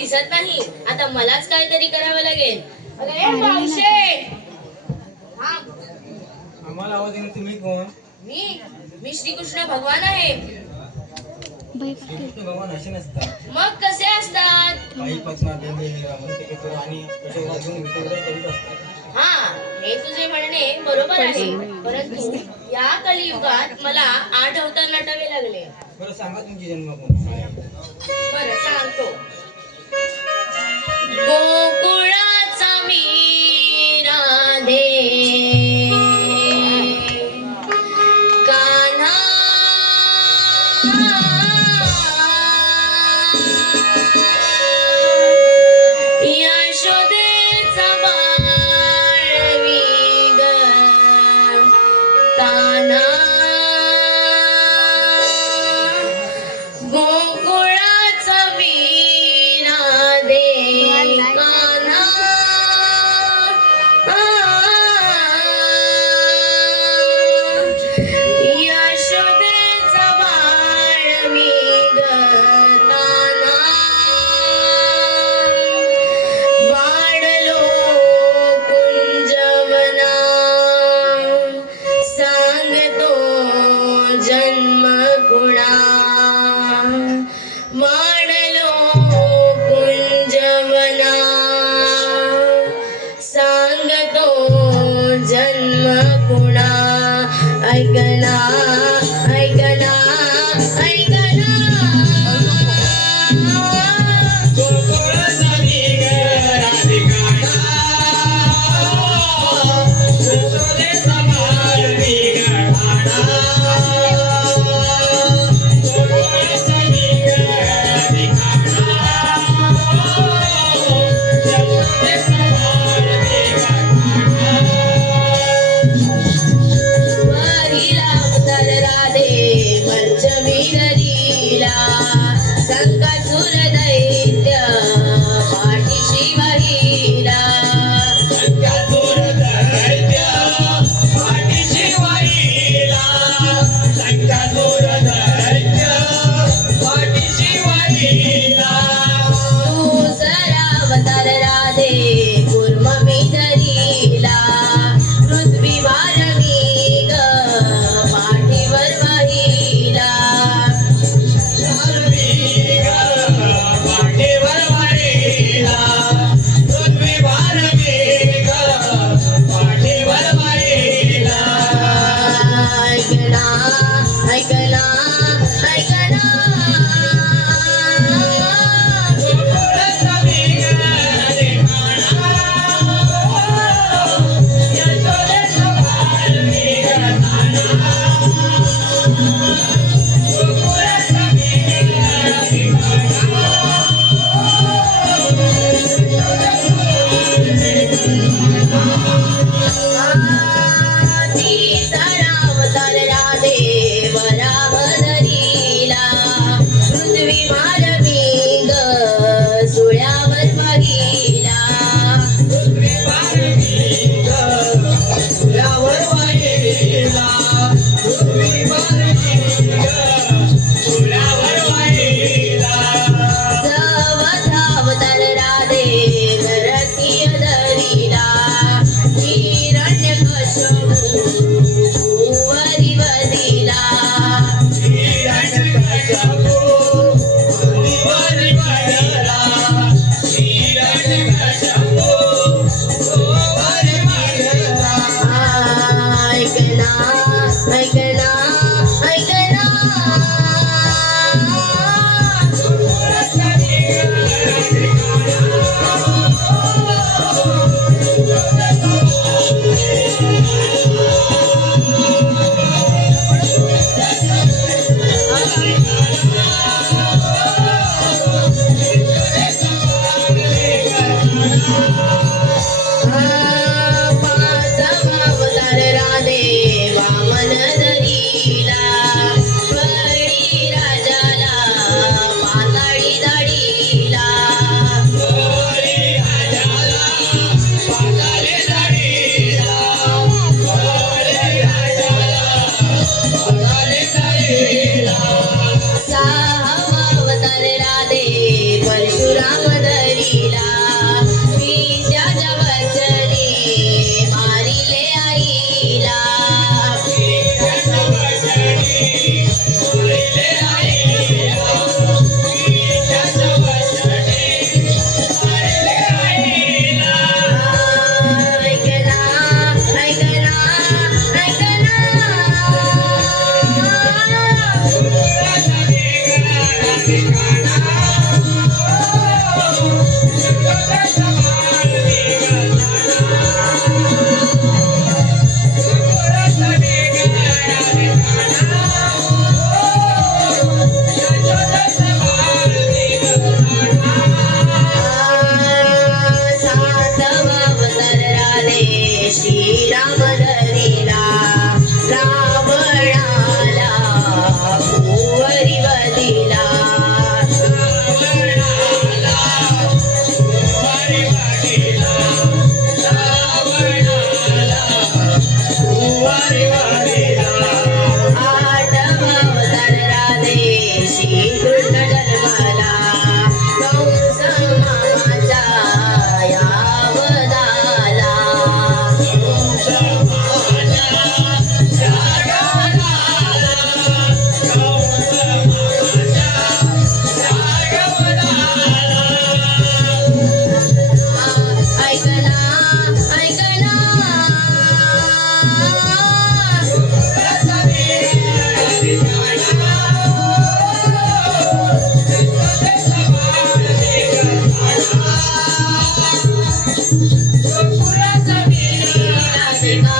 दिसत नाही. आता मलाच काहीतरी करावं लागेल. हा आम्हाला आवाज तुम्ही कोण? मी मी श्रीकृष्ण भगवान आहे. श्रीकृष्ण भगवान असे नसतात. मग कसे काही आणि करीत असतात. हा हे तुझे म्हणणे बरोबर आहे. परंतु या कलियुगात मला आठ अवतार नटावे लागले. बरं सांगा तुमची जन्म कोण बरं सांगतो. गोकुळाचा मी gala